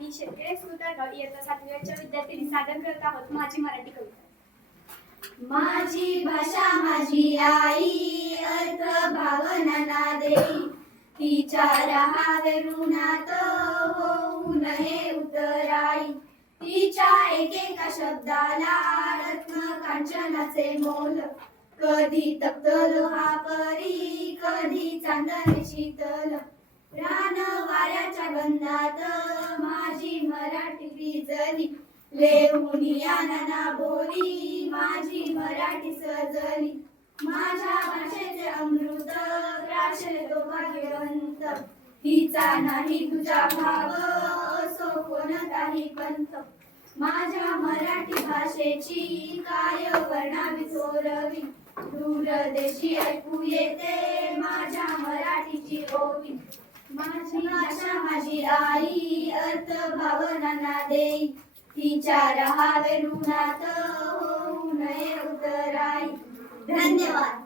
मी शेतकरी सुतारगाव इयत्ता 7वीच्या विद्यार्थ्यांनी सादर करत आहोत माझी मराठी कविता। माझी भाषा माझी आई अर्थ भावना देई, तिच्या रहावे ऋणात होऊ नये उतराई, तिच्या एकेका शब्दाला रत्न कांचनाचे मोल, कधी तप्त लोहा परी कधी चांदणे शीतल, प्राण वाऱ्याच्या बंधात माझी मराठी भिजली, लेहुनी आनना बोली माझी मराठी सजली, माझ्या भाषेचे अमृत प्राशले तो भाग्यवंत, हिचा नाही तुझा भाव असो कोणताही पंथ, माझ्या मराठी भाषेची काय वर्णावी चोरवी, दूर देशी ऐकू येते माझ्या मराठीची ओवी, माझी भाषा माझी आई अर्थ भावना देई, तिच्या रहावे ऋणात होऊ नये उतराई। धन्यवाद।